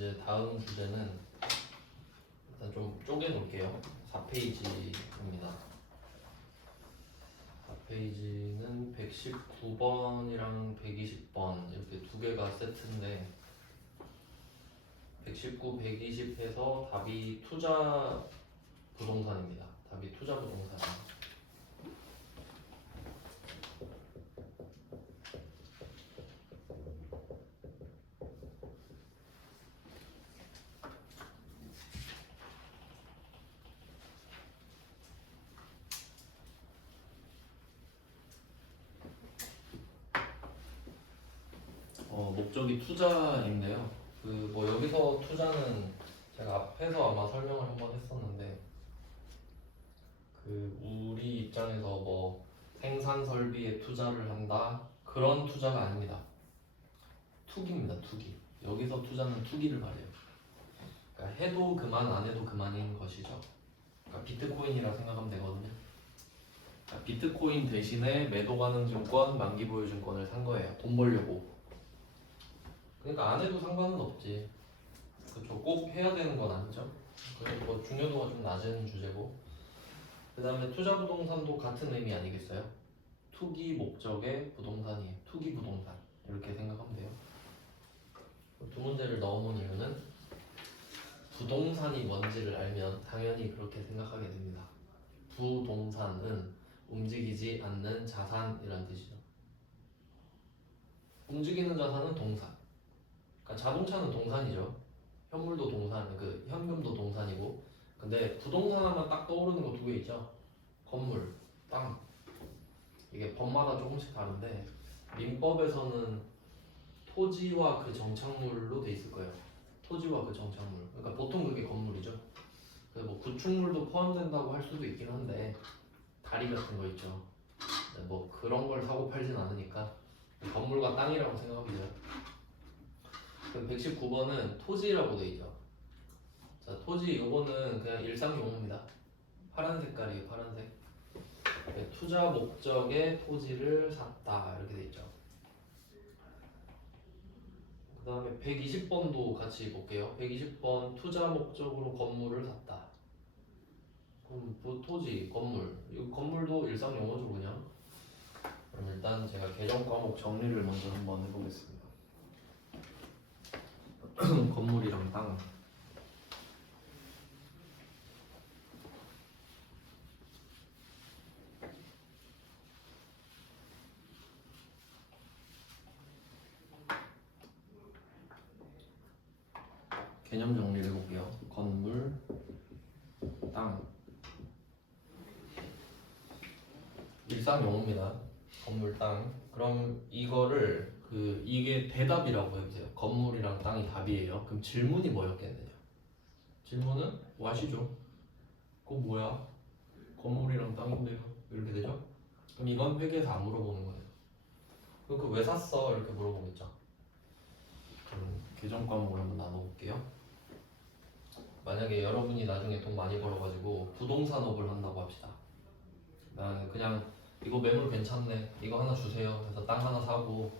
이제 다음 주제는 일단 좀 쪼개놓을게요. 4페이지입니다. 4페이지는 119번이랑 120번 이렇게 두 개가 세트인데 119, 120해서 답이 투자 부동산입니다. 답이 투자 부동산입니다. 목적이 투자인데요. 뭐 여기서 투자는 제가 앞에서 아마 설명을 한번 했었는데 우리 입장에서 뭐 생산 설비에 투자를 한다 그런 투자가 아닙니다. 투기입니다. 투기. 여기서 투자는 투기를 말해요. 그러니까 해도 그만 안 해도 그만인 것이죠. 그러니까 비트코인이라 생각하면 되거든요. 그러니까 비트코인 대신에 매도 가능 증권, 만기 보유 증권을 산 거예요. 돈 벌려고. 그러니까 안 해도 상관은 없지. 그렇죠. 꼭 해야 되는 건 아니죠. 그래서 뭐 중요도가 좀 낮은 주제고. 그 다음에 투자 부동산도 같은 의미 아니겠어요? 투기 목적의 부동산이에요. 투기 부동산 이렇게 생각하면 돼요. 두 문제를 넣어놓은 이유는 부동산이 뭔지를 알면 당연히 그렇게 생각하게 됩니다. 부동산은 움직이지 않는 자산이란 뜻이죠. 움직이는 자산은 동산. 그러니까 자동차는 동산이죠. 현물도 동산, 현금도 동산이고. 근데 부동산 하면 딱 떠오르는 거 두 개 있죠. 건물, 땅. 이게 법마다 조금씩 다른데 민법에서는 토지와 그 정착물로 돼 있을 거예요. 토지와 그 정착물. 그러니까 보통 그게 건물이죠. 그래서 뭐 구축물도 포함된다고 할 수도 있긴 한데 다리 같은 거 있죠. 뭐 그런 걸 사고 팔진 않으니까 건물과 땅이라고 생각하면 돼요. 그럼 119번은 토지라고 돼 있죠. 자, 토지 요거는 그냥 일상 용어입니다. 파란 색깔이에요. 파란색. 투자 목적의 토지를 샀다 이렇게 돼 있죠. 그 다음에 120번도 같이 볼게요. 120번 투자 목적으로 건물을 샀다. 그럼 뭐 토지, 건물. 이 건물도 일상 용어죠 그냥. 그럼 일단 제가 개정 과목 정리를 먼저 한번 해보겠습니다. 건물이랑 땅. 개념 정리를 해볼게요. 건물, 땅. 일상 용어입니다. 건물, 땅. 그럼 이거를 이게 대답이라고 해보세요. 건물이랑 땅이 답이에요. 그럼 질문이 뭐였겠느냐? 질문은 와시죠. 그거 뭐야? 건물이랑 땅인데요. 이렇게 되죠? 그럼 이건 회계에서 안 물어보는 거예요. 그럼 왜 샀어? 이렇게 물어보겠죠. 그럼 개정 과목을 한번 나눠볼게요. 만약에 여러분이 나중에 돈 많이 벌어가지고 부동산업을 한다고 합시다. 그냥 이거 매물 괜찮네. 이거 하나 주세요. 그래서 땅 하나 사고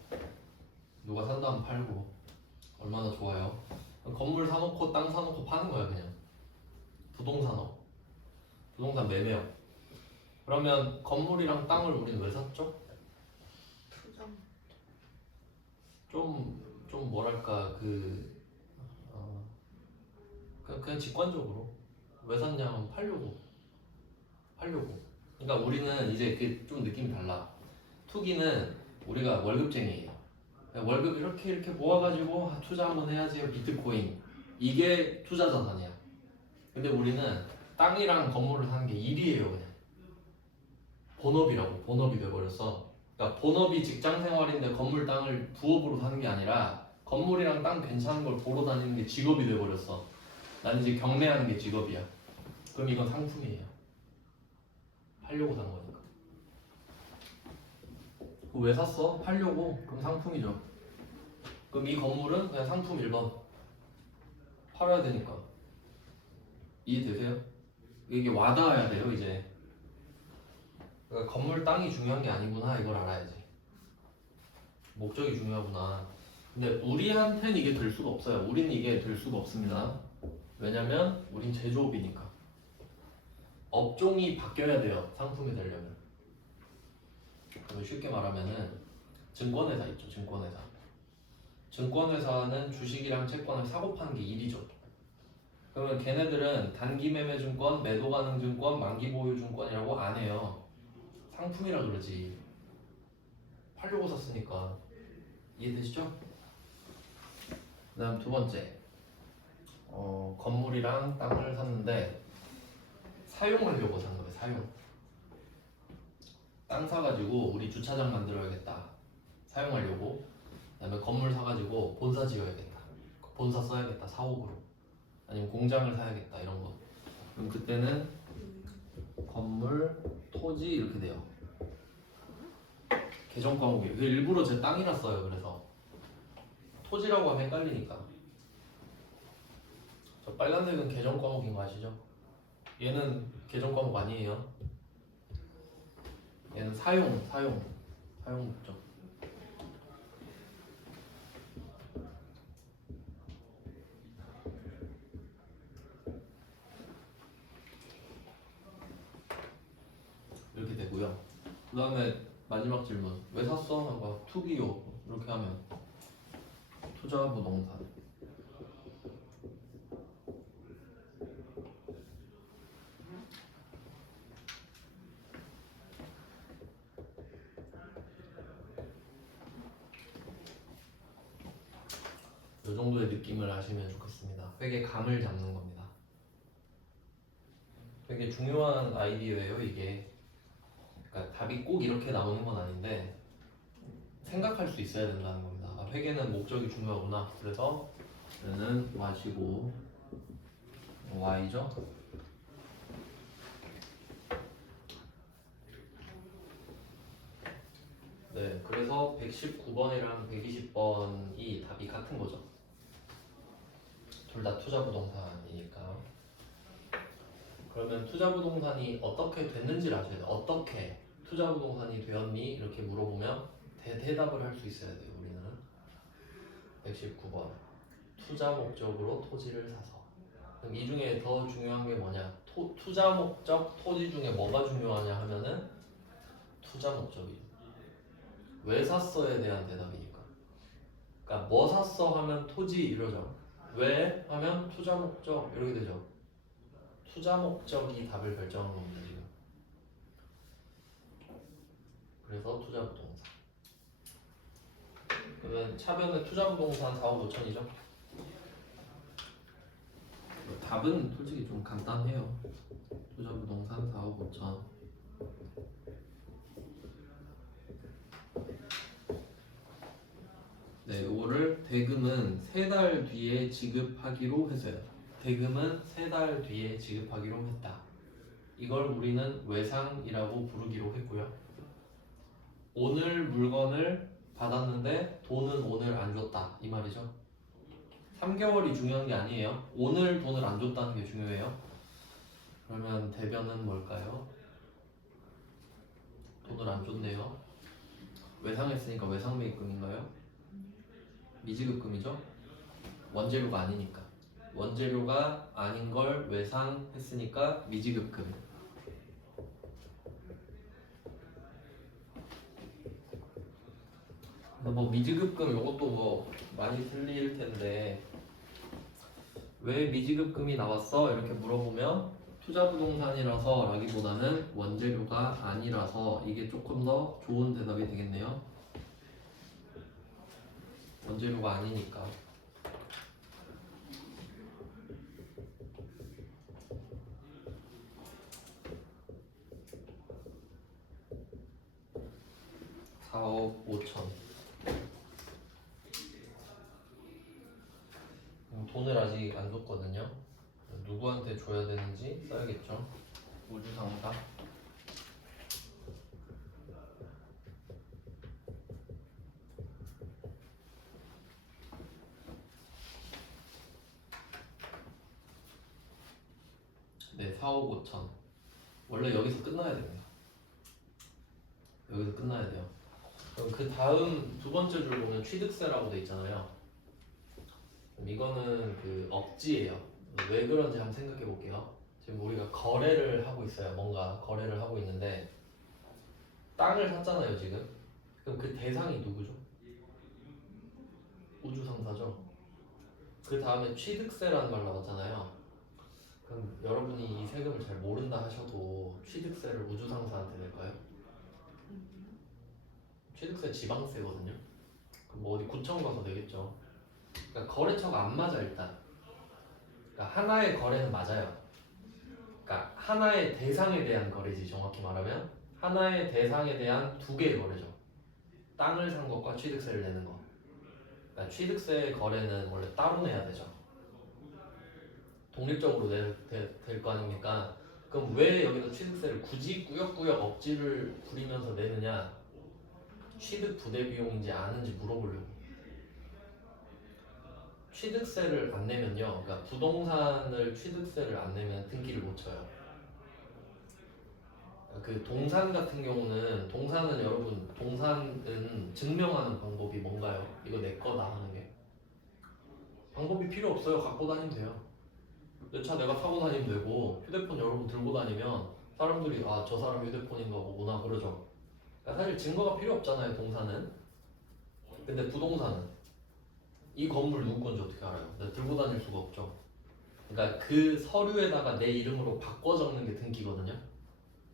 누가 산다면 팔고 얼마나 좋아요. 건물 사놓고 땅 사놓고 파는 거야 그냥. 부동산업. 부동산 매매업. 그러면 건물이랑 땅을 우리는 왜 샀죠? 투정. 좀 뭐랄까 그냥 직관적으로 왜 샀냐면 팔려고. 그러니까 우리는 이제 좀 느낌이 달라. 투기는 우리가 월급쟁이에요. 월급 이렇게 모아가지고 투자 한번 해야지. 비트코인 이게 투자 자산이야. 근데 우리는 땅이랑 건물을 사는 게 일이에요 그냥. 본업이 돼버렸어. 그러니까 본업이 직장 생활인데 건물 땅을 부업으로 사는 게 아니라 건물이랑 땅 괜찮은 걸 보러 다니는 게 직업이 돼버렸어. 나는 이제 경매하는 게 직업이야. 그럼 이건 상품이에요. 팔려고 산 거니까. 왜 샀어? 팔려고? 그럼 상품이죠. 그럼 이 건물은 그냥 상품 1번. 팔아야 되니까. 이해되세요? 이게 와닿아야 돼요 이제. 그러니까 건물 땅이 중요한 게 아니구나 이걸 알아야지. 목적이 중요하구나. 근데 우리한테는 이게 될 수가 없어요. 우리는 이게 될 수가 없습니다. 왜냐면 우린 제조업이니까. 업종이 바뀌어야 돼요. 상품이 되려면. 그럼 쉽게 말하면은 증권회사 있죠. 증권회사. 증권회사는 주식이랑 채권을 사고 파는 게 일이죠. 그러면 걔네들은 단기 매매 증권, 매도 가능 증권, 만기 보유 증권이라고 안 해요. 상품이라 그러지. 팔려고 샀으니까. 이해되시죠? 그다음 두 번째. 건물이랑 땅을 샀는데 사용하려고 산 거예요. 사용. 땅 사가지고 우리 주차장 만들어야겠다. 사용하려고. 그다음에 건물 사가지고 본사 지어야겠다. 본사 써야겠다. 사옥으로. 아니면 공장을 사야겠다. 이런 거. 그럼 그때는 건물, 토지 이렇게 돼요. 계정 과목이에요. 그 일부러 제 땅이라 써요. 그래서 토지라고 하면 헷갈리니까. 저 빨간색은 계정 과목인 거 아시죠? 얘는 계정 과목 아니에요. 얘는 사용 목적. 이렇게 되고요. 그 다음에 마지막 질문. 왜 샀어? 하고 투기요. 이렇게 하면 투자 부동산. 이 정도의 느낌을 아시면 좋겠습니다. 되게 감을 잡는 겁니다. 되게 중요한 아이디어예요, 이게. 그러니까 답이 꼭 이렇게 나오는 건 아닌데 생각할 수 있어야 된다는 겁니다. 아, 회계는 목적이 중요하구나. 그래서 얘는 y시고 y죠. 네, 그래서 119번이랑 120번이 답이 같은 거죠. 둘 다 투자 부동산이니까. 그러면 투자 부동산이 어떻게 됐는지를 아셔야 돼요. 어떻게 투자 부동산이 되었니? 이렇게 물어보면 대답을 할 수 있어야 돼요. 우리는 119번 투자 목적으로 토지를 사서. 그럼 이 중에 더 중요한 게 뭐냐? 투자 목적 토지 중에 뭐가 중요하냐 하면은 투자 목적이죠. 왜 샀어에 대한 대답이니까. 그러니까 뭐 샀어 하면 토지 이러죠. 왜 하면 투자 목적 이렇게 되죠. 투자 목적이 답을 결정하는 겁니다 지금. 그래서 투자 부동산. 그러면 차변은 투자 부동산 4억 5천이죠. 답은 솔직히 좀 간단해요. 투자 부동산 4억 5천. 네, 이거를 대금은 3달 뒤에 지급하기로 했어요. 대금은 3달 뒤에 지급하기로 했다. 이걸 우리는 외상이라고 부르기로 했고요. 오늘 물건을 받았는데 돈은 오늘 안 줬다. 이 말이죠. 3개월이 중요한 게 아니에요. 오늘 돈을 안 줬다는 게 중요해요. 그러면 대변은 뭘까요? 돈을 안 줬네요. 외상했으니까 외상매입금인가요? 미지급금이죠? 원재료가 아니니까. 원재료가 아닌 걸 외상했으니까 미지급금. 그래서 뭐 미지급금 이것도 뭐 많이 들릴 텐데 왜 미지급금이 나왔어? 이렇게 물어보면 투자부동산이라서 라기보다는 원재료가 아니라서 이게 조금 더 좋은 대답이 되겠네요. 원재료가 아니니까. (4억 5천) 돈을 아직 안 줬거든요. 누구한테 줘야 되는지 써야겠죠. 우주상가. 네, 4억 5천. 원래 여기서 끝나야 됩니다. 여기서 끝나야 돼요. 그럼 그 다음 두 번째 줄 보면 취득세라고 돼 있잖아요. 그럼 이거는 그 억지예요. 왜 그런지 한번 생각해 볼게요. 지금 우리가 거래를 하고 있어요. 뭔가 거래를 하고 있는데 땅을 샀잖아요, 지금. 그럼 그 대상이 누구죠? 우주상사죠. 그 다음에 취득세라는 말 나왔잖아요. 그럼 여러분이 이 세금을 잘 모른다 하셔도 취득세를 우주상사한테 낼까요? 취득세 지방세거든요. 그럼 뭐 어디 구청 가서 내겠죠. 그러니까 거래처가 안 맞아 일단. 그러니까 하나의 거래는 맞아요. 그러니까 하나의 대상에 대한 거래지 정확히 말하면 하나의 대상에 대한 두 개의 거래죠. 땅을 산 것과 취득세를 내는 거. 그러니까 취득세 거래는 원래 따로 내야 되죠. 독립적으로 될 거 아닙니까? 그럼 왜 여기서 취득세를 굳이 꾸역꾸역 억지를 부리면서 내느냐? 취득 부대 비용인지 아는지 물어보려고. 취득세를 안 내면요, 그러니까 부동산을 취득세를 안 내면 등기를 못 쳐요. 그 동산 같은 경우는 동산은 여러분 동산은 증명하는 방법이 뭔가요? 이거 내 거다 하는 게 방법이 필요 없어요. 갖고 다니면 돼요. 내 차 내가 타고 다니면 되고 휴대폰 여러분 들고 다니면 사람들이 아 저 사람 휴대폰인가 보구나 그러죠. 그러니까 사실 증거가 필요 없잖아요. 동산은. 근데 부동산은 이 건물 누구 건지 어떻게 알아요? 내가 들고 다닐 수가 없죠. 그러니까 그 서류에다가 내 이름으로 바꿔 적는 게 등기거든요.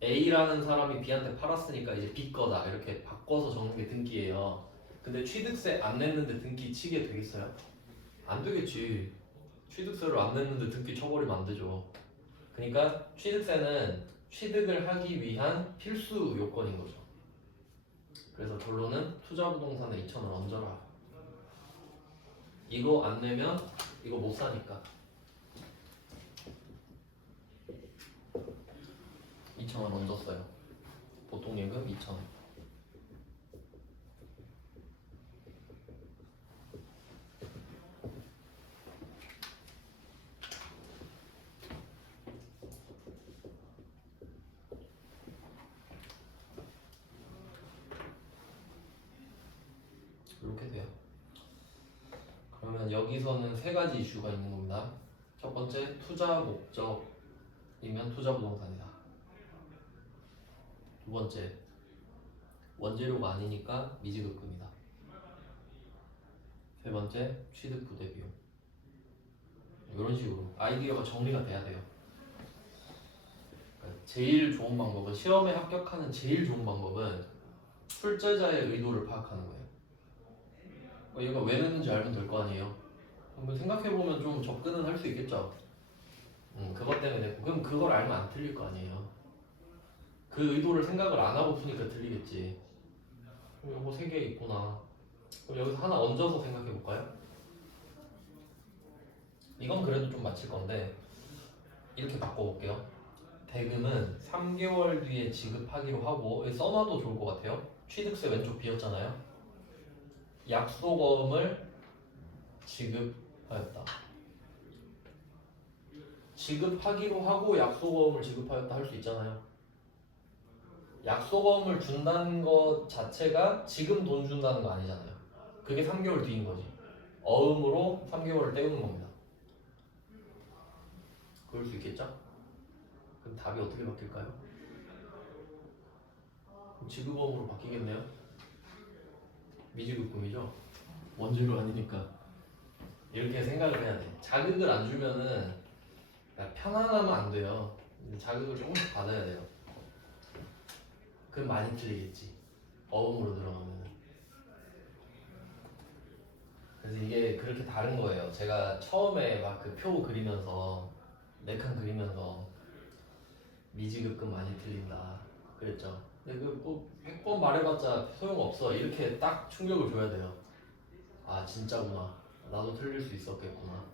A라는 사람이 B한테 팔았으니까 이제 B 거다 이렇게 바꿔서 적는 게 등기예요. 근데 취득세 안 냈는데 등기 치게 되겠어요? 안 되겠지. 취득세를 안 냈는데 등기 쳐버리면 안 되죠. 그러니까 취득세는 취득을 하기 위한 필수 요건인 거죠. 그래서 결론은 투자부동산에 2,000을 얹어라. 이거 안 내면 이거 못 사니까 2,000원 얹었어요. 보통 예금 2,000원. 이렇게 돼요. 그러면 여기서는 세 가지 이슈가 있는 겁니다. 첫 번째, 투자 목적이면 투자 부동산이다. 두 번째, 원재료가 아니니까 미지급금이다. 세 번째, 취득 부대 비용. 이런 식으로 아이디어가 정리가 돼야 돼요. 그러니까 제일 좋은 방법은 시험에 합격하는 제일 좋은 방법은 출제자의 의도를 파악하는 거예요. 얘가 왜 냈는지 알면 될 거 아니에요. 한번 생각해보면 좀 접근은 할 수 있겠죠. 그것 때문에 냈고 그럼 그걸 알면 안 틀릴 거 아니에요. 그 의도를 생각을 안 하고 푸니까 틀리겠지. 요거 세 개 있구나. 그럼 여기서 하나 얹어서 생각해 볼까요? 이건 그래도 좀 맞힐 건데 이렇게 바꿔볼게요. 대금은 3개월 뒤에 지급하기로 하고 여기 써놔도 좋을 것 같아요. 취득세 왼쪽 비었잖아요. 약소금을 지급하였다. 지급하기로 하고 약소금을 지급하였다 할 수 있잖아요. 약소금을 준다는 것 자체가 지금 돈 준다는 거 아니잖아요. 그게 3개월 뒤인 거지. 어음으로 3개월을 때우는 겁니다. 그럴 수 있겠죠? 그럼 답이 어떻게 바뀔까요? 그럼 지급어음으로 바뀌겠네요? 미지급금이죠? 원재료 아니니까. 이렇게 생각을 해야 돼. 자극을 안 주면은 편안하면 안 돼요. 자극을 조금씩 받아야 돼요. 그럼 많이 틀리겠지. 어음으로 들어가면. 그래서 이게 그렇게 다른 거예요. 제가 처음에 막 그 표 그리면서 4칸 그리면서 미지급금 많이 틀린다 그랬죠. 근데 그뭐 100번 말해봤자 소용없어. 이렇게 딱 충격을 줘야 돼요. 아 진짜구나. 나도 틀릴 수 있었겠구나.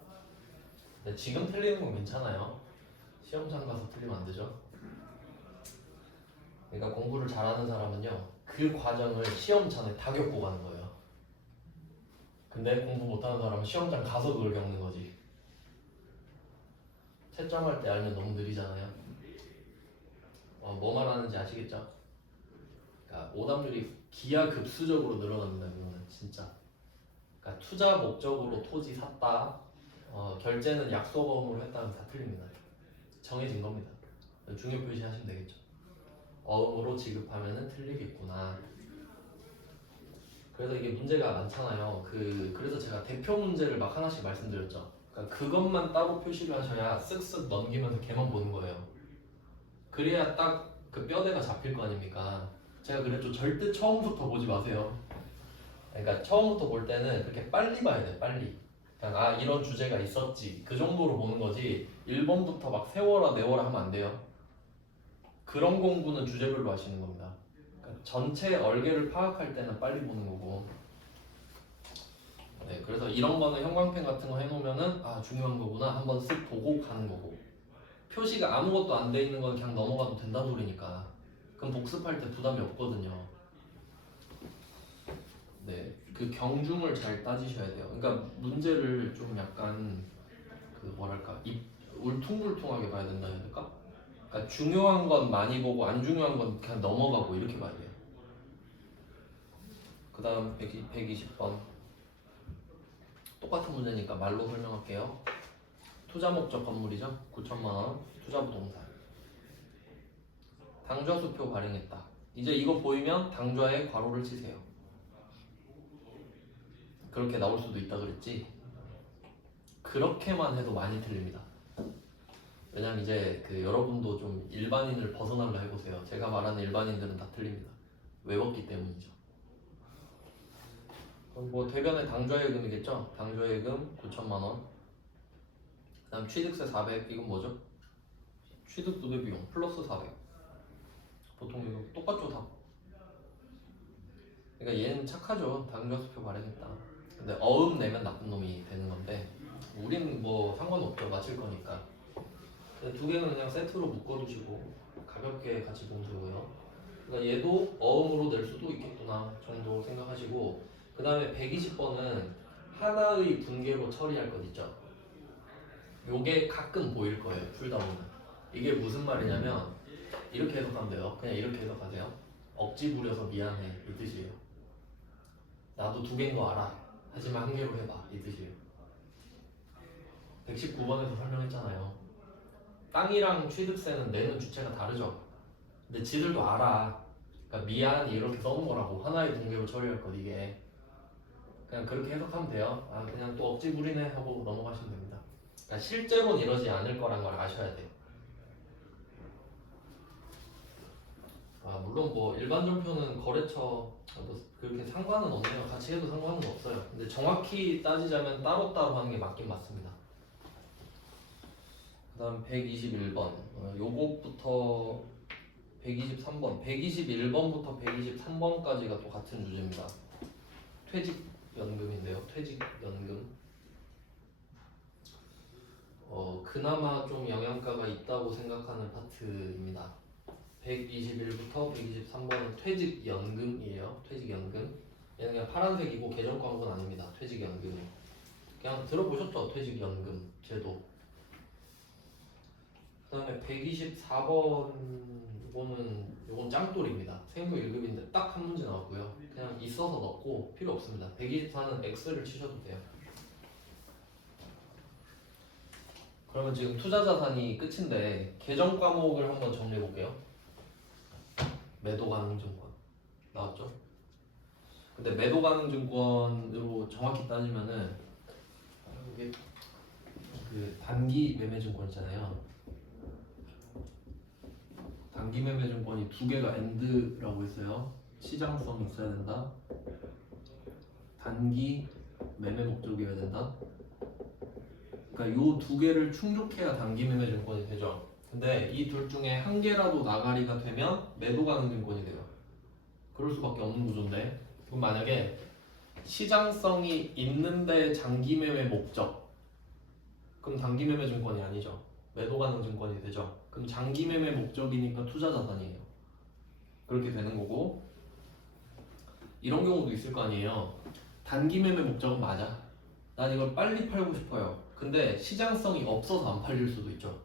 근데 지금 틀리는 건 괜찮아요. 시험장 가서 틀리면 안 되죠. 그러니까 공부를 잘하는 사람은요 그 과정을 시험 전에 다 겪고 가는 거예요. 근데 공부 못하는 사람은 시험장 가서 그걸 겪는 거지. 채점할 때 알면 너무 느리잖아요. 뭐 말하는지 아시겠죠? 그러니까 오답률이 기하급수적으로 늘어납니다. 이거는 진짜. 그러니까 투자 목적으로 토지 샀다. 결제는 약속어음으로 했다면 다 틀립니다. 정해진 겁니다. 중요 표시하시면 되겠죠. 어음으로 지급하면은 틀리겠구나. 그래서 이게 문제가 많잖아요. 그래서 제가 대표 문제를 막 하나씩 말씀드렸죠. 그러니까 그것만 따로 표시를 하셔야 쓱쓱 넘기면서 걔만 보는 거예요. 그래야 딱 그 뼈대가 잡힐 거 아닙니까? 제가 그랬죠. 절대 처음부터 보지 마세요. 그러니까 처음부터 볼 때는 그렇게 빨리 봐야 돼. 빨리. 그냥 아 이런 주제가 있었지. 그 정도로 보는 거지. 1번부터 막 세워라 내워라 하면 안 돼요. 그런 공부는 주제별로 하시는 겁니다. 그러니까 전체 얼개를 파악할 때는 빨리 보는 거고. 네, 그래서 이런 거는 형광펜 같은 거 해놓으면은 아 중요한 거구나 한번 쓱 보고 가는 거고. 표시가 아무것도 안 돼 있는 건 그냥 넘어가도 된다는 소리니까. 그럼 복습할 때 부담이 없거든요. 네, 그 경중을 잘 따지셔야 돼요. 그러니까 문제를 좀 약간 그 뭐랄까 울퉁불퉁하게 봐야 된다 해야 될까? 그러니까 중요한 건 많이 보고 안 중요한 건 그냥 넘어가고 이렇게 봐야 돼요. 그 다음 120번 똑같은 문제니까 말로 설명할게요. 투자 목적 건물이죠. 9천만 원 투자 부동산. 당좌수표 발행했다. 이제 이거 보이면 당좌에 괄호를 치세요. 그렇게 나올 수도 있다 그랬지. 그렇게만 해도 많이 틀립니다. 왜냐면 이제 여러분도 좀 일반인을 벗어나려 해보세요. 제가 말하는 일반인들은 다 틀립니다. 외웠기 때문이죠. 그럼 뭐 대변의 당좌예금이겠죠. 당좌예금 9천만 원. 그다음 취득세 400. 이건 뭐죠? 취득부대 비용 플러스 400. 보통 이거 똑같죠 다. 그러니까 얘는 착하죠. 당좌수표 발행했다. 근데 어음 내면 나쁜 놈이 되는 건데 우린 뭐 상관없죠. 맞힐 거니까. 두 개는 그냥 세트로 묶어두시고 가볍게 같이 보면 되고요. 그러니까 얘도 어음으로 낼 수도 있겠구나 정도 생각하시고, 그 다음에 120번은 하나의 분계로 처리할 것 있죠. 요게 가끔 보일 거예요. 풀다 보면. 이게 무슨 말이냐면 이렇게 해석하면 돼요. 그냥 이렇게 해석하세요. 억지 부려서 미안해 이 뜻이에요. 나도 두 개인 거 알아. 하지만 한 개로 해봐 이 뜻이에요. 119번에서 설명했잖아요. 땅이랑 취득세는 내는 주체가 다르죠. 근데 지들도 알아. 그러니까 미안이 이렇게 써놓은 거라고. 하나의 분계로 처리할 것 이게. 그냥 그렇게 해석하면 돼요. 아 그냥 또 억지 부리네 하고 넘어가시면 됩니다. 그러니까 실제로는 이러지 않을 거란 걸 아셔야 돼요. 아 물론 뭐 일반 전표는 거래처 뭐 그렇게 상관은 없네요. 같이 해도 상관은 없어요. 근데 정확히 따지자면 따로따로 하는 게 맞긴 맞습니다. 그 다음 121번 요것부터 123번 121번부터 123번까지가 또 같은 주제입니다. 퇴직연금인데요. 퇴직연금 그나마 좀 영양가가 있다고 생각하는 파트입니다. 121부터 123번은 퇴직연금이에요. 퇴직연금 얘는 그냥 파란색이고 계정 광고는 아닙니다. 퇴직연금이 그냥 들어보셨죠? 퇴직연금 제도. 그 다음에 124번 요건 짱돌입니다. 생물 1급인데 딱 한 문제 나왔고요. 그냥 있어서 넣고 필요 없습니다. 124는 X를 치셔도 돼요. 그러면 지금 투자자산이 끝인데 계정 과목을 한번 정리해 볼게요. 매도 가능 증권 나왔죠? 근데 매도 가능 증권으로 정확히 따지면은 이게 그 단기 매매 증권 있잖아요. 단기 매매 증권이 두 개가 AND라고 했어요. 시장성이 있어야 된다. 단기 매매 목적이어야 된다. 그러니까 요 두 개를 충족해야 단기 매매 증권이 되죠. 근데 이 둘 중에 한 개라도 나가리가 되면 매도 가능 증권이 돼요. 그럴 수밖에 없는 구조인데, 그럼 만약에 시장성이 있는데 장기 매매 목적, 그럼 단기 매매 증권이 아니죠. 매도 가능 증권이 되죠. 그럼 장기 매매 목적이니까 투자 자산이에요. 그렇게 되는 거고, 이런 경우도 있을 거 아니에요. 단기 매매 목적은 맞아. 난 이걸 빨리 팔고 싶어요. 근데 시장성이 없어서 안 팔릴 수도 있죠.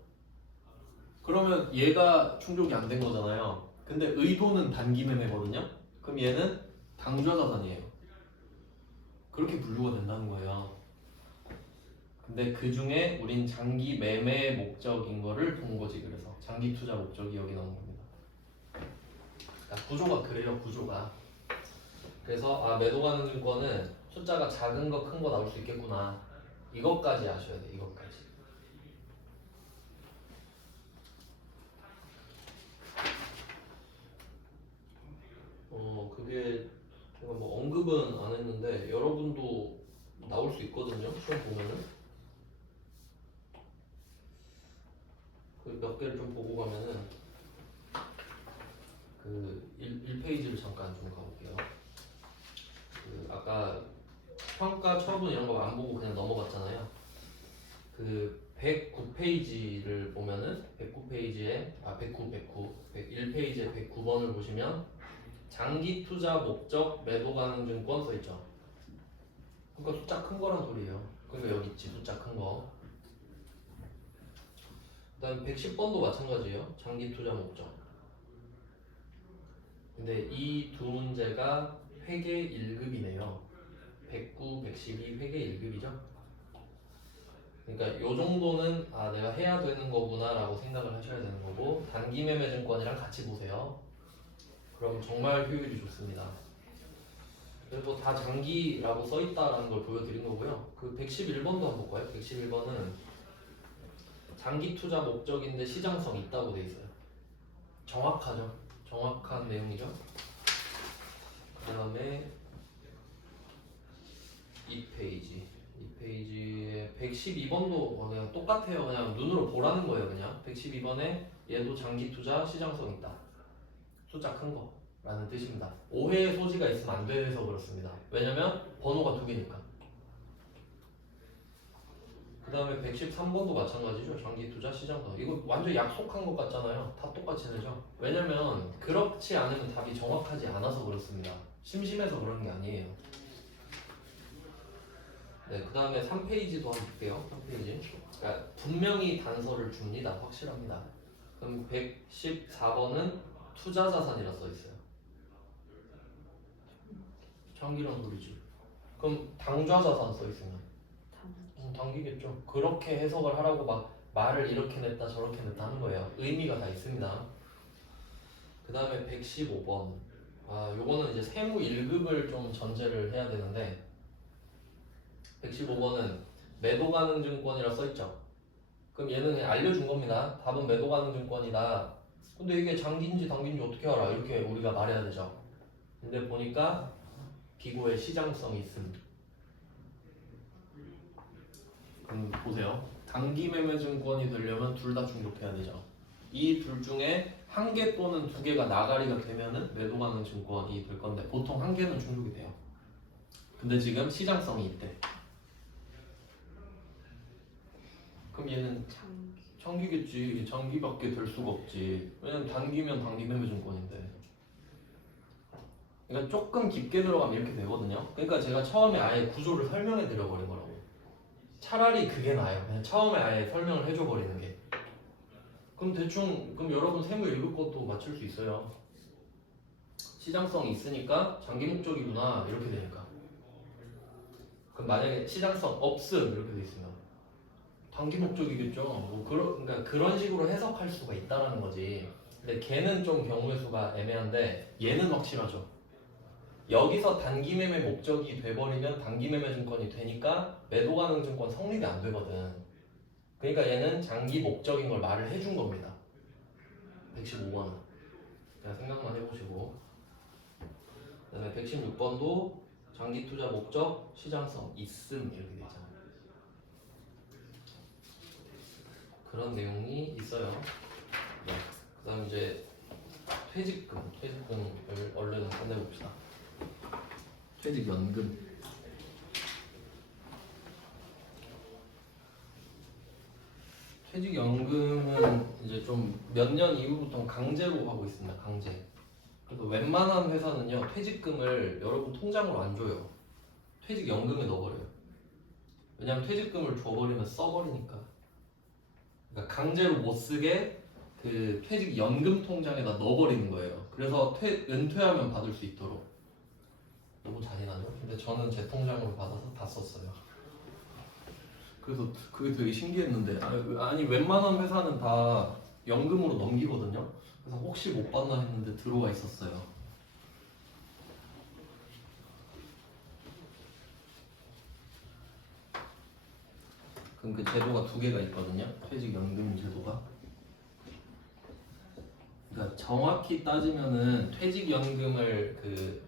그러면 얘가 충족이 안 된 거잖아요. 근데 의도는 단기 매매거든요. 그럼 얘는 당좌자산이에요. 그렇게 분류가 된다는 거예요. 근데 그 중에 우린 장기 매매 목적인 거를 본 거지. 그래서 장기 투자 목적이 여기 나온 겁니다. 그러니까 구조가 그래요. 구조가. 그래서 아 매도 가능 증권은 숫자가 작은 거 큰 거 나올 수 있겠구나. 이것까지 아셔야 돼. 이것까지. 그게 제가 뭐 언급은 안 했는데 여러분도 나올 수 있거든요. 시험 보면은 그 몇 개를 좀 보고 가면은 그 1페이지를 잠깐 좀 가볼게요. 그 아까 평가 처분 이런 거 안 보고 그냥 넘어갔잖아요. 그 109페이지를 보면은 109페이지에 101페이지에 109번을 보시면 장기 투자 목적 매도 가능 증권 써 있죠. 그러니까 숫자 큰 거란 소리예요. 그러니까 여기 있지 숫자 큰 거. 그다음 110번도 마찬가지예요. 장기 투자 목적. 근데 이 두 문제가 회계 1급이네요. 109, 112 회계 1급이죠. 그러니까 요 정도는 아 내가 해야 되는 거구나라고 생각을 하셔야 되는 거고 단기 매매 증권이랑 같이 보세요. 그럼 정말 효율이 좋습니다. 그리고 다 장기라고 써 있다라는 걸 보여드린 거고요. 그 111번도 한번 볼까요? 111번은 장기 투자 목적인데 시장성 있다고 돼 있어요. 정확하죠. 정확한 내용이죠. 그 다음에 2페이지에 112번도 그냥 똑같아요. 그냥 눈으로 보라는 거예요. 그냥 112번에 얘도 장기 투자 시장성 있다. 숫자 큰 거라는 뜻입니다. 오해의 소지가 있으면 안 돼서 그렇습니다. 왜냐면 번호가 두 개니까. 그 다음에 113번도 마찬가지죠. 장기 투자 시장성. 이거 완전 약속한 것 같잖아요. 다 똑같이 되죠. 왜냐면 그렇지 않으면 답이 정확하지 않아서 그렇습니다. 심심해서 그런 게 아니에요. 네, 그 다음에 3페이지도 한번 볼게요. 3페이지. 그러니까 분명히 단서를 줍니다. 확실합니다. 그럼 114번은 투자자산이라 써있어요. 장기란 소리지. 그럼 당좌자산 써있으면 당기겠죠. 그렇게 해석을 하라고 막 말을 이렇게 냈다 저렇게 냈다 하는 거예요. 의미가 다 있습니다. 그 다음에 115번. 요거는 이제 세무 1급을 좀 전제를 해야 되는데 115번은 매도 가능 증권이라 써있죠. 그럼 얘는 그냥 알려준 겁니다. 답은 매도 가능 증권이다. 근데 이게 장기인지 단기인지 어떻게 알아? 이렇게 우리가 말해야 되죠. 근데 보니까 비고의 시장성이 있습니다. 그럼 보세요. 단기 매매 증권이 되려면 둘 다 충족해야 되죠. 이 둘 중에 한 개 또는 두 개가 나가리가 되면은 매도 가능 증권이 될 건데 보통 한 개는 충족이 돼요. 근데 지금 시장성이 있대. 그럼 얘는 장기겠지. 장기밖에 될 수가 없지. 왜냐면 단기면 단기 매매 증권인데. 그러니까 조금 깊게 들어가면 이렇게 되거든요. 그러니까 제가 처음에 아예 구조를 설명해 드려 버린 거라고. 차라리 그게 나아요. 그냥 처음에 아예 설명을 해줘 버리는 게. 그럼 대충 그럼 여러분 세무 1급 것도 맞출 수 있어요. 시장성이 있으니까 장기 목적이구나 이렇게 되니까. 그럼 만약에 시장성 없음 이렇게 돼 있으면 단기 목적이겠죠. 그러니까 그런 식으로 해석할 수가 있다라는 거지. 근데 걔는 좀 경우의 수가 애매한데 얘는 확실하죠. 여기서 단기 매매 목적이 돼버리면 단기 매매 증권이 되니까 매도 가능 증권 성립이 안 되거든. 그러니까 얘는 장기 목적인 걸 말을 해준 겁니다. 115번은 그냥 생각만 해보시고. 그 다음에 116번도 장기 투자 목적 시장성 있음 이렇게 돼 있잖아요. 그런 내용이 있어요. 네. 그 다음 이제 퇴직금을 얼른 끝내봅시다. 퇴직연금. 퇴직연금은 이제 좀 몇 년 이후부터 강제로 하고 있습니다. 강제. 그래서 웬만한 회사는요 퇴직금을 여러분 통장으로 안 줘요. 퇴직연금에 넣어버려요. 왜냐면 퇴직금을 줘버리면 써버리니까. 그러니까 강제로 못 쓰게 그 퇴직연금 통장에다 넣어버리는 거예요. 그래서 은퇴하면 받을 수 있도록. 너무 잔인하죠? 근데 저는 제 통장으로 받아서 다 썼어요. 그래서 그게 되게 신기했는데 아니 웬만한 회사는 다 연금으로 넘기거든요. 그래서 혹시 못 받나 했는데 들어와 있었어요. 그럼 그 제도가 두 개가 있거든요. 퇴직연금 제도가. 그러니까 정확히 따지면은 퇴직연금을 그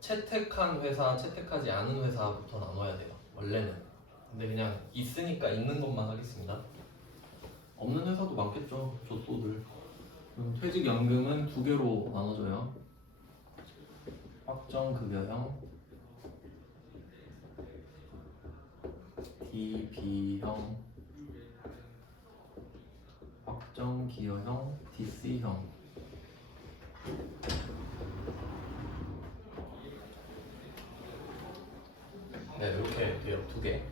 채택한 회사, 채택하지 않은 회사부터 나눠야 돼요. 원래는. 근데 그냥 있으니까 있는 것만 하겠습니다. 없는 회사도 많겠죠. 조소들. 퇴직연금은 두 개로 나눠져요. 확정급여형, DB형, 확정기여형, DC형. 네, 이렇게 돼요. 두 개.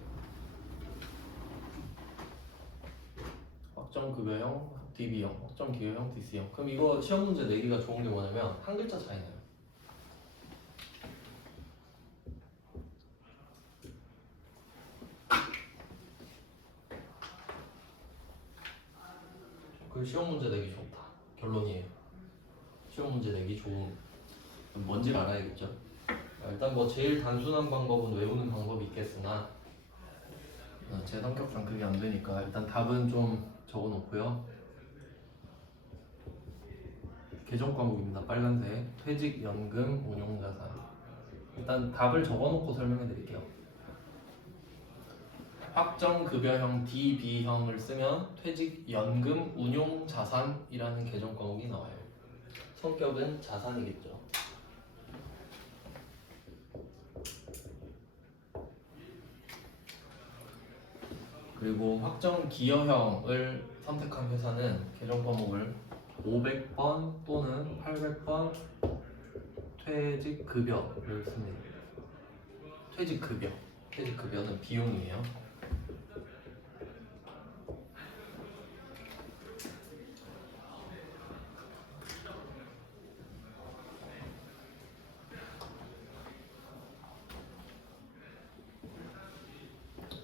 확정급여형, DB형, 확정기여형, DC형. 그럼 이거 시험 문제 내기가 좋은 게 뭐냐면 한 글자 차이 나요. 그 시험 문제 내기 좋다. 결론이에요. 시험 문제 내기 좋은 뭔지 알아야겠죠. 일단 뭐 제일 단순한 방법은 외우는 방법이 있겠으나 제 성격상 그게 안 되니까 일단 답은 좀 적어놓고요. 계정 과목입니다. 빨간색 퇴직연금 운용자산. 일단 답을 적어놓고 설명해 드릴게요. 확정급여형 DB형을 쓰면 퇴직연금 운용자산이라는 계정 과목이 나와요. 성격은 자산이겠죠. 그리고 확정기여형을 선택한 회사는 계정 과목을 500번 또는 800번 퇴직급여를 씁니다. 퇴직급여는 비용이에요.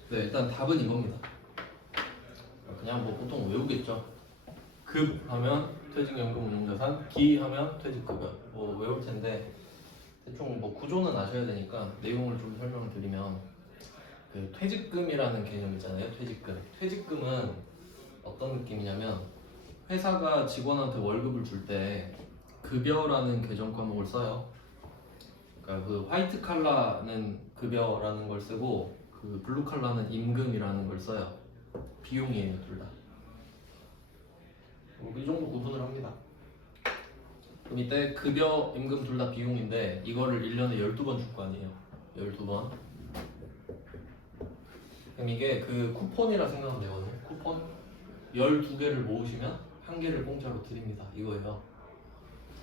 네, 일단 답은 이겁니다. 그냥 뭐 보통 외우겠죠. 급 하면 퇴직연금 운용자산, 기 하면 퇴직급여. 뭐 외울 텐데 대충 뭐 구조는 아셔야 되니까 내용을 좀 설명을 드리면 그 퇴직금이라는 개념 있잖아요. 퇴직금은 어떤 느낌이냐면 회사가 직원한테 월급을 줄 때 급여라는 계정 과목을 써요. 그러니까 그 화이트 칼라는 급여라는 걸 쓰고 그 블루 칼라는 임금이라는 걸 써요. 비용이에요, 둘 다. 이 정도 구분을 합니다. 그럼 이때 급여, 임금 둘 다 비용인데 이거를 1년에 12번 줄 거 아니에요. 12번. 그럼 이게 그 쿠폰이라 생각하면 되거든요. 쿠폰 12개를 모으시면 한 개를 공짜로 드립니다. 이거예요.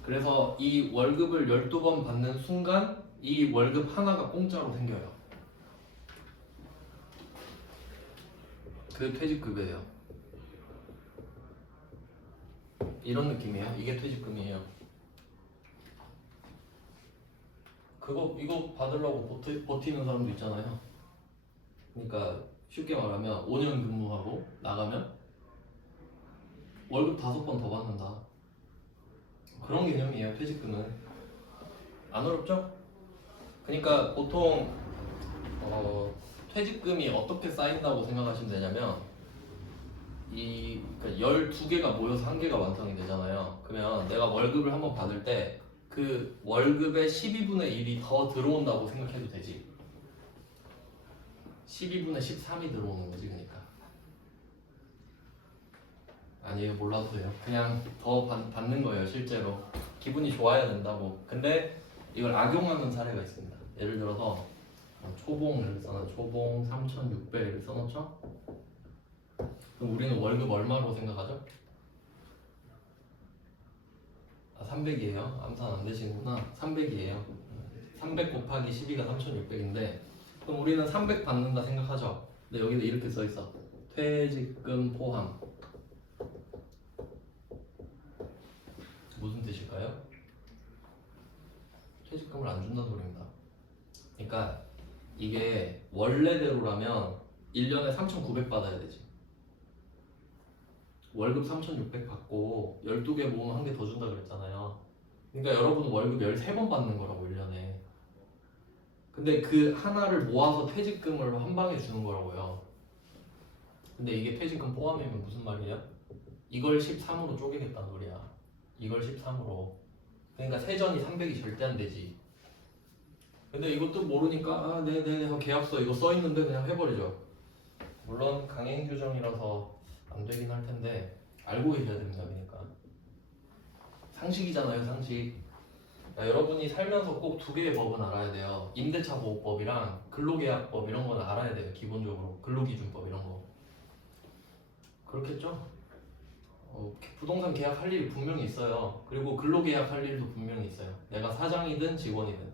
그래서 이 월급을 12번 받는 순간 이 월급 하나가 공짜로 생겨요. 그게 퇴직급여예요. 이런 느낌이에요. 이게 퇴직금이에요. 이거 받으려고 버티는 사람도 있잖아요. 그러니까 쉽게 말하면 5년 근무하고 나가면 월급 5번 더 받는다. 그런 개념이에요. 퇴직금은. 안 어렵죠? 그러니까 보통 퇴직금이 어떻게 쌓인다고 생각하시면 되냐면 그러니까 12개가 모여서 한 개가 완성이 되잖아요. 그러면 내가 월급을 한번 받을 때 그 월급의 12분의 1이 더 들어온다고 생각해도 되지. 12분의 13이 들어오는 거지. 그러니까 아니에요. 몰라도 돼요. 그냥 더 받는 거예요. 실제로 기분이 좋아야 된다고. 근데 이걸 악용하는 사례가 있습니다. 예를 들어서 초봉을 초봉 3,600을 써놓죠. 그럼 우리는 월급 얼마로 생각하죠? 300이에요. 암산 안 되시는구나. 300이에요. 300 곱하기 12가 3,600인데 그럼 우리는 300 받는다 생각하죠. 근데 여기도 이렇게 써 있어. 퇴직금 포함. 무슨 뜻일까요? 퇴직금을 안 준다는 소리입니다. 그러니까 이게 원래대로라면 1년에 3,900 받아야 되지. 월급 3,600 받고 12개 모으면 한 개 더 준다 그랬잖아요. 그러니까 여러분 월급 13번 받는 거라고 1년에. 근데 그 하나를 모아서 퇴직금을 한 방에 주는 거라고요. 근데 이게 퇴직금 포함이면 무슨 말이야? 이걸 13으로 쪼개겠다는 소리야. 이걸 13으로. 그러니까 세전이 300이 절대 안 되지. 근데 이것도 모르니까 아, 네네 계약서 이거 써 있는데 그냥 해버리죠. 물론 강행 규정이라서 안 되긴 할 텐데 알고 계셔야 됩니다. 그러니까 상식이잖아요, 상식. 그러니까 여러분이 살면서 꼭 두 개의 법은 알아야 돼요. 임대차 보호법이랑 근로계약법 이런 건 알아야 돼요. 기본적으로 근로기준법 이런 거. 그렇겠죠? 부동산 계약할 일이 분명히 있어요. 그리고 근로계약할 일도 분명히 있어요. 내가 사장이든 직원이든.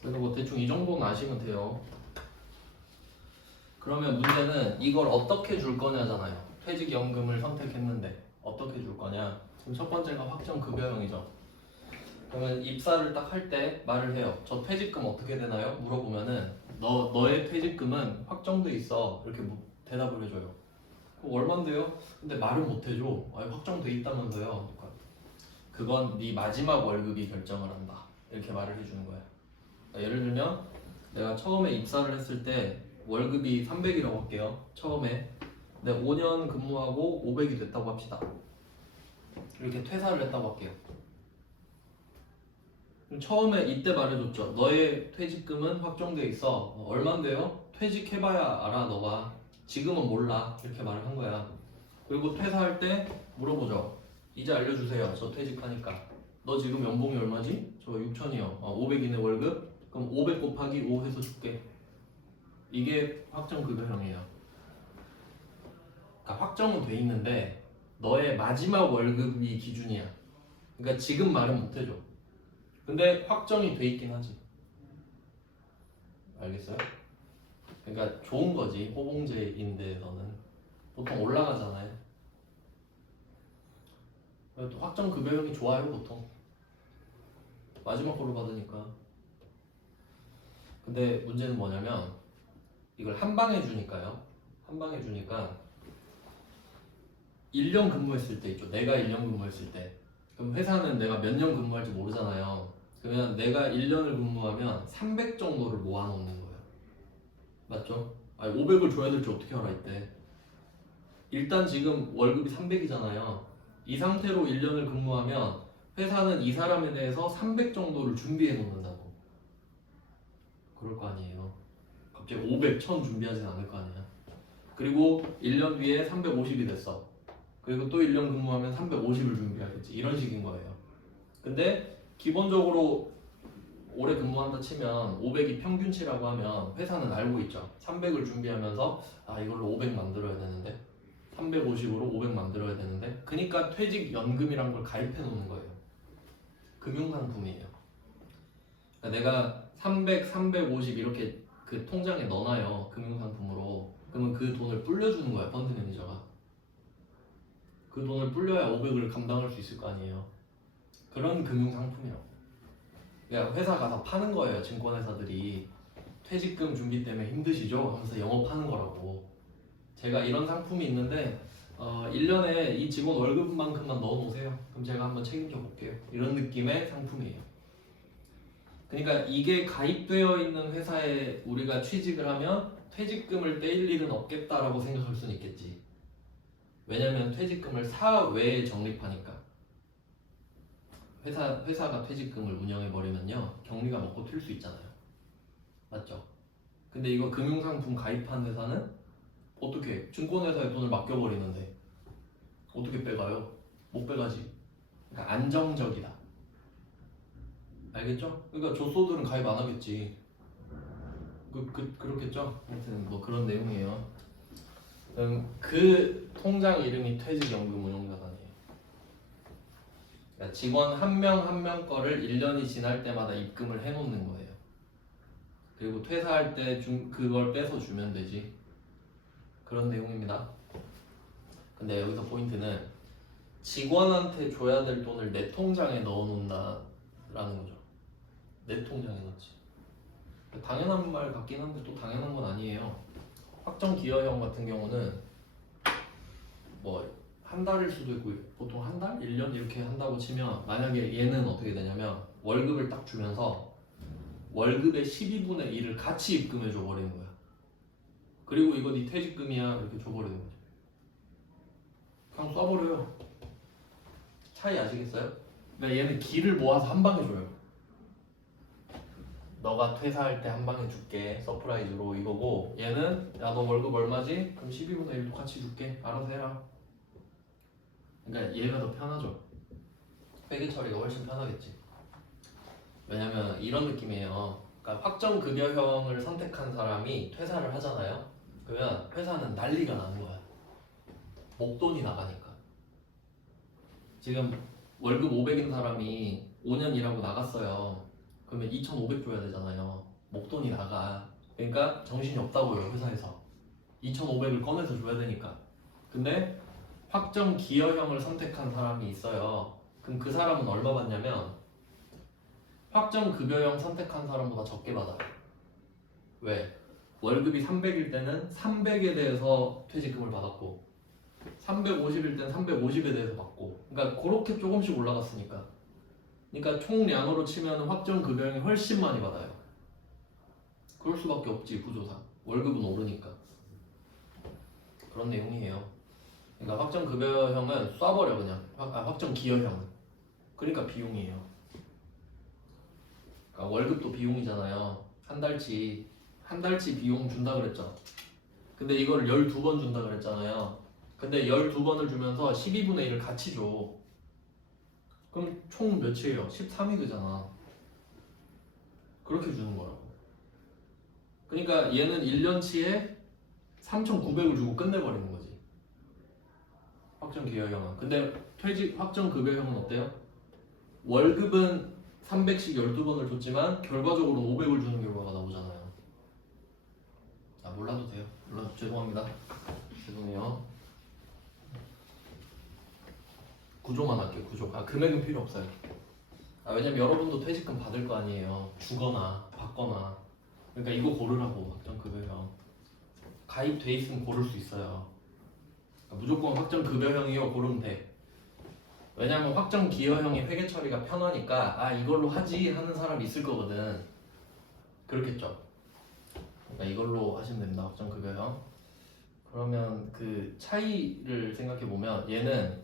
그래서 뭐 대충 이 정도는 아시면 돼요. 그러면 문제는 이걸 어떻게 줄 거냐잖아요. 퇴직연금을 선택했는데 어떻게 줄 거냐. 그럼 첫 번째가 확정급여형이죠. 그러면 입사를 딱 할 때 말을 해요. 저 퇴직금 어떻게 되나요? 물어보면은 너의 퇴직금은 확정돼 있어. 이렇게 대답을 해줘요. 그럼 얼만데요? 근데 말을 못 해줘. 확정돼 있다면서요. 그러니까 그건 네 마지막 월급이 결정을 한다. 이렇게 말을 해주는 거야. 그러니까 예를 들면 내가 처음에 입사를 했을 때 월급이 300이라고 할게요. 처음에 근데 5년 근무하고 500이 됐다고 합시다. 이렇게 퇴사를 했다고 할게요. 그럼 처음에 이때 말해줬죠. 너의 퇴직금은 확정돼 있어. 얼만데요? 퇴직해봐야 알아 너가. 지금은 몰라. 이렇게 말을 한 거야. 그리고 퇴사할 때 물어보죠. 이제 알려주세요. 저 퇴직하니까. 너 지금 연봉이 얼마지? 저 6천이요. 500이네 월급? 그럼 500 곱하기 5 해서 줄게. 이게 확정급여형이에요. 그러니까 확정은 돼 있는데 너의 마지막 월급이 기준이야. 그러니까 지금 말은 못 해줘. 근데 확정이 돼 있긴 하지. 알겠어요? 그러니까 좋은 거지. 호봉제인 데서는 보통 올라가잖아요. 또 확정급여형이 좋아요 보통. 마지막 걸로 받으니까. 근데 문제는 뭐냐면 이걸 한 방에 주니까요. 한 방에 주니까 1년 근무했을 때 있죠. 내가 1년 근무했을 때. 그럼 회사는 내가 몇 년 근무할지 모르잖아요. 그러면 내가 1년을 근무하면 300 정도를 모아놓는 거예요. 맞죠? 500을 줘야 될지 어떻게 알아 이때. 일단 지금 월급이 300이잖아요. 이 상태로 1년을 근무하면 회사는 이 사람에 대해서 300 정도를 준비해 놓는다고. 그럴 거 아니에요. 갑자기 500, 1000 준비하진 않을 거 아니야. 그리고 1년 뒤에 350이 됐어. 그리고 또 1년 근무하면 350을 준비하겠지. 이런 식인 거예요. 근데 기본적으로 오래 근무한다 치면 500이 평균치라고 하면 회사는 알고 있죠. 300을 준비하면서 이걸로 500 만들어야 되는데 350으로 500 만들어야 되는데 그러니까 퇴직연금이란 걸 가입해 놓는 거예요. 금융상품이에요. 그러니까 내가 300, 350 이렇게 그 통장에 넣어놔요. 금융상품으로. 그러면 그 돈을 불려주는 거야. 펀드 매니저가. 그 돈을 불려야 500을 감당할 수 있을 거 아니에요. 그런 금융상품이라고. 그러니까 회사 가서 파는 거예요. 증권회사들이. 퇴직금 준비 때문에 힘드시죠? 하면서 영업하는 거라고. 제가 이런 상품이 있는데 1년에 이 직원 월급만큼만 넣어놓으세요. 그럼 제가 한번 책임져 볼게요. 이런 느낌의 상품이에요. 그러니까 이게 가입되어 있는 회사에 우리가 취직을 하면 퇴직금을 떼일 일은 없겠다라고 생각할 수는 있겠지. 왜냐면 퇴직금을 사회에 적립하니까. 회사가 퇴직금을 운영해버리면요 경리가 먹고 튈 수 있잖아요. 맞죠? 근데 이거 금융상품 가입한 회사는 어떻게 증권회사에 돈을 맡겨버리는데 어떻게 빼가요? 못 빼가지. 그러니까 안정적이다. 알겠죠? 그러니까 조소들은 가입 안 하겠지. 그렇겠죠? 하여튼 뭐 그런 내용이에요. 그 통장 이름이 퇴직연금 운용자산이에요. 그러니까 직원 한 명 한 명 거를 1년이 지날 때마다 입금을 해놓는 거예요. 그리고 퇴사할 때 그걸 빼서 주면 되지. 그런 내용입니다. 근데 여기서 포인트는 직원한테 줘야 될 돈을 내 통장에 넣어놓는다라는 거죠. 내 통장에 넣지. 당연한 말 같긴 한데 또 당연한 건 아니에요. 확정 기여형 같은 경우는 뭐 한 달일 수도 있고 보통 한 달? 1년 이렇게 한다고 치면 만약에 얘는 어떻게 되냐면 월급을 딱 주면서 월급의 12분의 1을 같이 입금해 줘 버리는 거야. 그리고 이거 네 퇴직금이야 이렇게 줘버리는 거지. 그냥 쏴버려요. 차이 아시겠어요? 그러니까 얘는 기를 모아서 한 방에 줘요. 너가 퇴사할 때 한 방에 줄게 서프라이즈로 이거고, 얘는 야 너 월급 얼마지? 그럼 12분의 1도 같이 줄게 알아서 해라. 그러니까 얘가 더 편하죠. 회계 처리가 훨씬 편하겠지. 왜냐면 이런 느낌이에요. 그러니까 확정급여형을 선택한 사람이 퇴사를 하잖아요. 그러면 회사는 난리가 나는 거야. 목돈이 나가니까. 지금 월급 500인 사람이 5년 일하고 나갔어요. 그러면 2,500 줘야 되잖아요. 목돈이 나가. 그러니까 정신이 없다고요 회사에서. 2,500을 꺼내서 줘야 되니까. 근데 확정 기여형을 선택한 사람이 있어요. 그럼 그 사람은 얼마 받냐면 확정 급여형 선택한 사람보다 적게 받아요. 왜? 월급이 300일 때는 300에 대해서 퇴직금을 받았고 350일 때는 350에 대해서 받고, 그러니까 그렇게 조금씩 올라갔으니까. 그러니까 총량으로 치면 확정 급여형이 훨씬 많이 받아요. 그럴 수밖에 없지 구조상. 월급은 오르니까. 그런 내용이에요. 그러니까 확정 급여형은 쏴버려 그냥. 확정 기여형은. 그러니까 비용이에요. 그러니까 월급도 비용이잖아요. 한 달치 비용 준다 그랬죠. 근데 이걸 12번 준다 그랬잖아요. 근데 12번을 주면서 12분의 1을 같이 줘. 그럼 총 몇이에요? 13이 되잖아. 그렇게 주는 거라고. 그러니까 얘는 1년치에 3,900을 주고 끝내버리는 거지. 확정 기여형은. 근데 퇴직 확정 급여형은 어때요? 월급은 300씩 12번을 줬지만 결과적으로 500을 주는 결과가 나오잖아요. 아 몰라도 돼요. 몰라도 죄송합니다. 죄송해요. 구조만 할게요. 구조. 금액은 필요 없어요. 왜냐면 여러분도 퇴직금 받을 거 아니에요. 주거나 받거나. 그러니까 이거 고르라고. 확정 급여형. 가입돼 있으면 고를 수 있어요. 무조건 확정 급여형이요 고르면 돼. 왜냐면 확정 기여형이 회계 처리가 편하니까 이걸로 하지 하는 사람이 있을 거거든. 그렇겠죠. 그러니까 이걸로 하시면 됩니다. 확정 급여형. 그러면 그 차이를 생각해 보면 얘는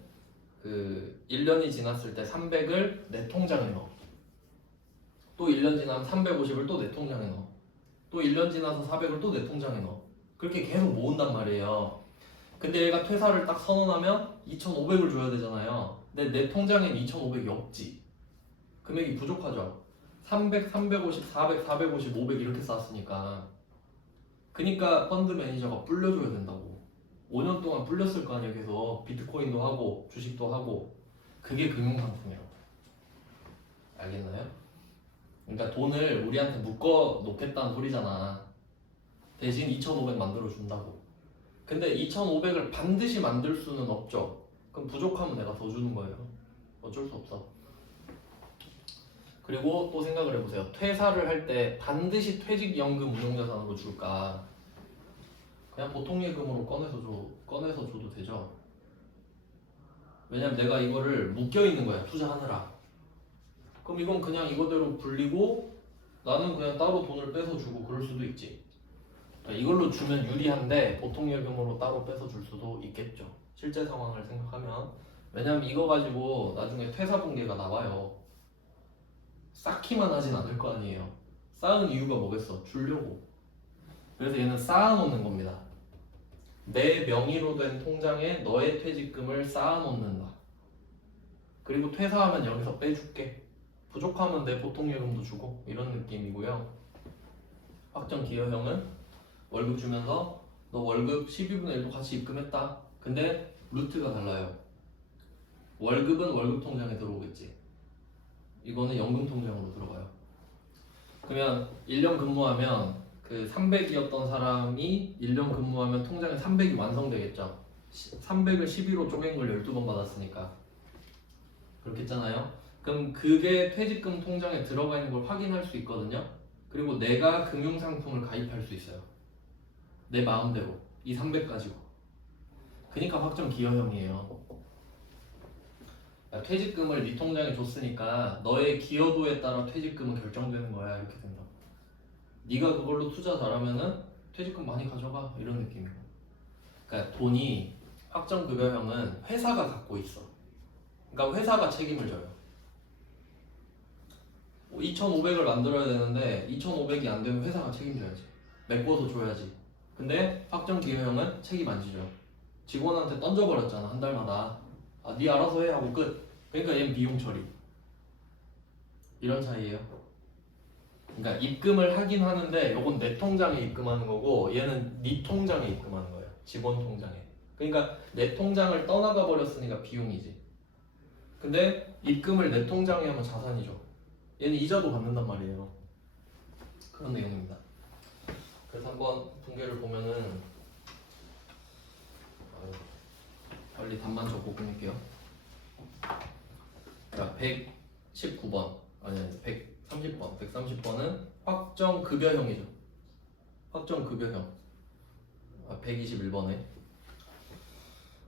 그 1년이 지났을 때 300을 내 통장에 넣어. 또 1년 지나면 350을 또 내 통장에 넣어. 또 1년 지나서 400을 또 내 통장에 넣어. 그렇게 계속 모은단 말이에요. 근데 얘가 퇴사를 딱 선언하면 2,500을 줘야 되잖아요. 근데 내 통장엔 2,500이 없지. 금액이 부족하죠. 300, 350, 400, 450, 500 이렇게 쌓았으니까. 그니까 펀드 매니저가 불려줘야 된다고. 5년 동안 불렸을 거 아니에요. 계속 비트코인도 하고 주식도 하고. 그게 금융상품이라고. 알겠나요? 그러니까 돈을 우리한테 묶어 놓겠다는 소리잖아. 대신 2,500 만들어 준다고. 근데 2,500을 반드시 만들 수는 없죠. 그럼 부족하면 내가 더 주는 거예요. 어쩔 수 없어. 그리고 또 생각을 해보세요. 퇴사를 할 때 반드시 퇴직연금 운용자산으로 줄까? 그냥 보통 예금으로 꺼내서 줘도 되죠. 왜냐면 내가 이거를 묶여 있는 거야. 투자하느라. 그럼 이건 그냥 이거대로 불리고 나는 그냥 따로 돈을 빼서 주고 그럴 수도 있지. 이걸로 주면 유리한데 보통 예금으로 따로 빼서 줄 수도 있겠죠. 실제 상황을 생각하면. 왜냐면 이거 가지고 나중에 퇴사 붕괴가 나와요. 쌓기만 하진 않을 거 아니에요. 쌓은 이유가 뭐겠어? 주려고. 그래서 얘는 쌓아놓는 겁니다. 내 명의로 된 통장에 너의 퇴직금을 쌓아놓는다. 그리고 퇴사하면 여기서 빼줄게. 부족하면 내 보통 예금도 주고 이런 느낌이고요. 확정 기여형은 월급 주면서 너 월급 12분의 1도 같이 입금했다. 근데 루트가 달라요. 월급은 월급 통장에 들어오겠지. 이거는 연금 통장으로 들어가요. 그러면 1년 근무하면 그 300이었던 사람이 1년 근무하면 통장에 300이 완성되겠죠. 300을 12로 쪼갠 걸 12번 받았으니까. 그렇겠잖아요. 그럼 그게 퇴직금 통장에 들어가 있는 걸 확인할 수 있거든요. 그리고 내가 금융상품을 가입할 수 있어요. 내 마음대로 이 300 가지고. 그러니까 확정 기여형이에요. 퇴직금을 네 통장에 줬으니까 너의 기여도에 따라 퇴직금은 결정되는 거야. 이렇게 된다. 네가 그걸로 투자 잘하면은 퇴직금 많이 가져가 이런 느낌이고. 그러니까 돈이 확정급여형은 회사가 갖고 있어. 그러니까 회사가 책임을 져요. 2,500을 만들어야 되는데 2,500이 안 되면 회사가 책임져야지. 메꿔서 줘야지. 근데 확정기여형은 책임 안 지죠. 직원한테 던져버렸잖아 한 달마다. 아, 네 알아서 해 하고 끝. 그러니까 얘는 비용 처리. 이런 차이예요. 그러니까 입금을 하긴 하는데 요건 내 통장에 입금하는 거고 얘는 네 통장에 입금하는 거예요. 직원 통장에. 그러니까 내 통장을 떠나가 버렸으니까 비용이지. 근데 입금을 내 통장에 하면 자산이죠. 얘는 이자도 받는단 말이에요. 그런 내용입니다. 그래서 한번 분계를 보면은 빨리 답만 적고 끝낼게요. 자, 119번 아니 130번 130번은 확정급여형이죠. 확정급여형 121번에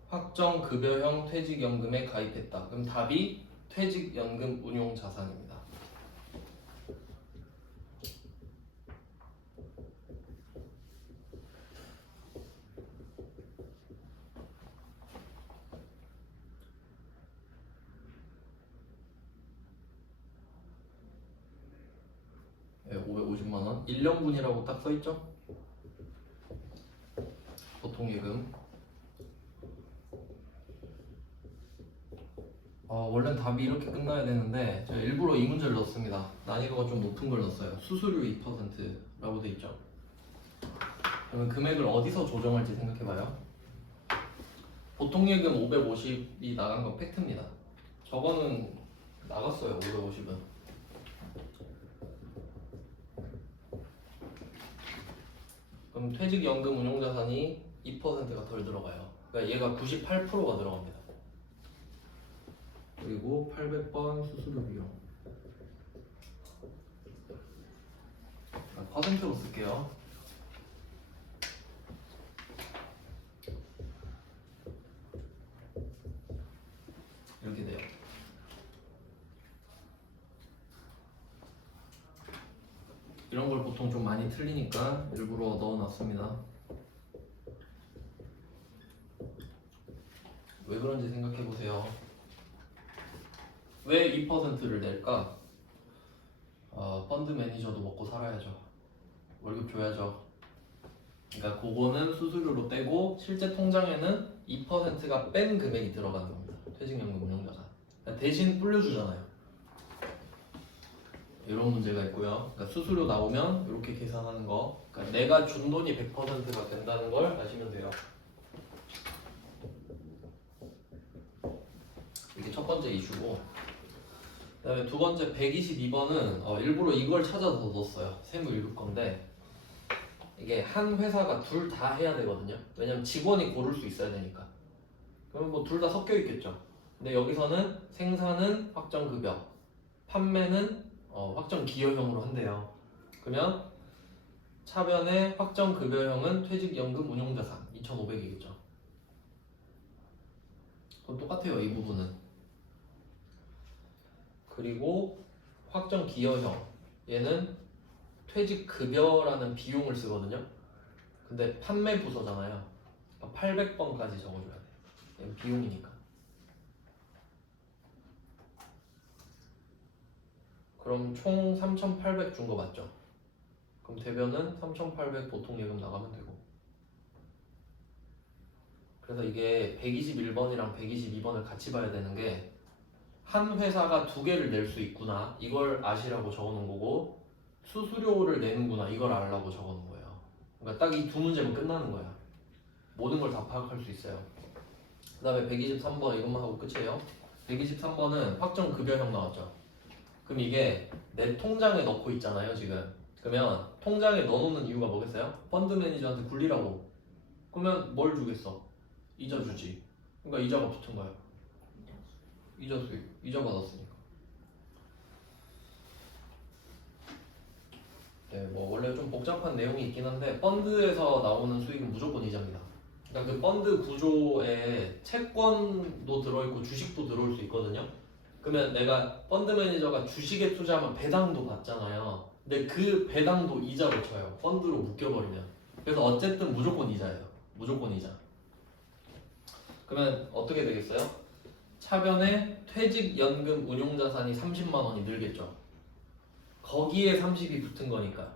확정급여형 퇴직연금에 가입했다. 그럼 답이 퇴직연금 운용자산입니다. 네, 550만원 1년분이라고 딱 써있죠? 보통예금 원래 답이 이렇게 끝나야 되는데 제가 일부러 이 문제를 넣었습니다. 난이도가 좀 높은 걸 넣었어요. 수수료 2%라고 돼 있죠. 그러면 금액을 어디서 조정할지 생각해봐요. 보통예금 550이 나간 건 팩트입니다. 저거는 나갔어요. 550은. 그럼 퇴직연금 운용자산이 2%가 덜 들어가요. 그러니까 얘가 98%가 들어갑니다. 그리고 800번 수수료 비용. 퍼센트로 쓸게요. 이렇게 돼요. 이런 걸 보통 좀 많이 틀리니까 일부러 넣어놨습니다. 왜 그런지 생각해보세요. 왜 2%를 낼까? 펀드 매니저도 먹고 살아야죠. 월급 줘야죠. 그러니까 그거는 수수료로 떼고 실제 통장에는 2%가 뺀 금액이 들어가는 겁니다. 퇴직연금 운용자산. 그러니까 대신 불려주잖아요. 이런 문제가 있고요. 그러니까 수수료 나오면 이렇게 계산하는 거. 그러니까 내가 준 돈이 100%가 된다는 걸 아시면 돼요. 이게 첫 번째 이슈고. 그다음에 두 번째 122번은 일부러 이걸 찾아서 넣었어요. 세무 1급 건데 이게 한 회사가 둘 다 해야 되거든요. 왜냐면 직원이 고를 수 있어야 되니까. 그러면 뭐 둘 다 섞여 있겠죠. 근데 여기서는 생산은 확정급여, 판매는 확정기여형으로 한대요. 그러면 차변의 확정급여형은 퇴직연금 운용자산 2,500이겠죠. 그럼 똑같아요. 이 부분은. 그리고 확정기여형 얘는 퇴직급여라는 비용을 쓰거든요. 근데 판매 부서잖아요. 800번까지 적어줘야 돼. 얘는 비용이니까. 그럼 총 3,800 준 거 맞죠? 그럼 대변은 3,800 보통 예금 나가면 되고. 그래서 이게 121번이랑 122번을 같이 봐야 되는 게 한 회사가 두 개를 낼 수 있구나 이걸 아시라고 적어놓은 거고 수수료를 내는구나 이걸 알라고 적어놓은 거예요. 그러니까 딱 이 두 문제면 끝나는 거야. 모든 걸 다 파악할 수 있어요. 그 다음에 123번 이것만 하고 끝이에요. 123번은 확정급여형 나왔죠. 그럼 이게 내 통장에 넣고 있잖아요 지금. 그러면 통장에 넣어놓는 이유가 뭐겠어요? 펀드 매니저한테 굴리라고. 그러면 뭘 주겠어? 이자 주지. 그러니까 이자가 붙은 거예요. 이자 수익, 이자 받았으니까. 네, 뭐 원래 좀 복잡한 내용이 있긴 한데 펀드에서 나오는 수익은 무조건 이자입니다. 그러니까 그 펀드 구조에 채권도 들어있고 주식도 들어올 수 있거든요. 그러면 내가 펀드 매니저가 주식에 투자하면 배당도 받잖아요. 근데 그 배당도 이자로 쳐요. 펀드로 묶여버리면. 그래서 어쨌든 무조건 이자예요. 무조건 이자. 그러면 어떻게 되겠어요? 차변에 퇴직연금 운용자산이 30만 원이 늘겠죠. 거기에 30이 붙은 거니까.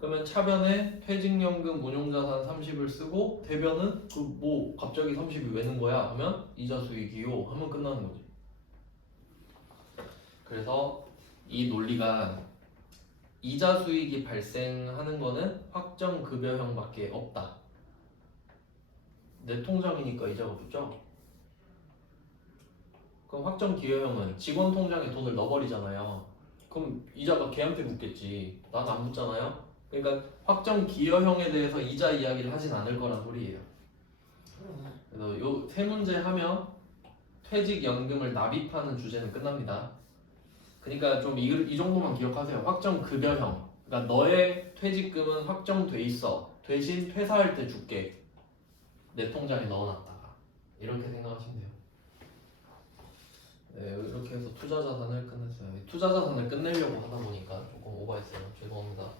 그러면 차변에 퇴직연금 운용자산 30을 쓰고 대변은 그 뭐 갑자기 30이 왜 는 거야? 하면 이자 수익이요 하면 끝나는 거지. 그래서 이 논리가 이자 수익이 발생하는 거는 확정 급여형밖에 없다. 내 통장이니까 이자가 붙죠? 그럼 확정 기여형은 직원 통장에 돈을 넣어버리잖아요. 그럼 이자가 걔한테 붙겠지. 난 안 붙잖아요. 그러니까 확정 기여형에 대해서 이자 이야기를 하진 않을 거란 소리예요. 그래서 요 세 문제 하면 퇴직연금을 납입하는 주제는 끝납니다. 그러니까 좀 이 정도만 기억하세요. 확정 급여형. 그러니까 너의 퇴직금은 확정돼 있어. 대신 퇴사할 때 줄게. 내 통장에 넣어놨다가. 이렇게 생각하시면 돼요. 네, 이렇게 해서 투자자산을 끝냈어요. 투자자산을 끝내려고 하다 보니까 조금 오버했어요. 죄송합니다.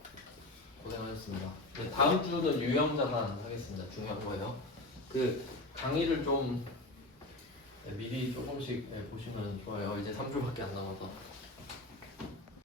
고생하셨습니다. 네, 다음 주는 유형자산 하겠습니다. 중요한 거예요. 그 강의를 좀 미리 조금씩 보시면 좋아요. 이제 3주밖에 안 남아서.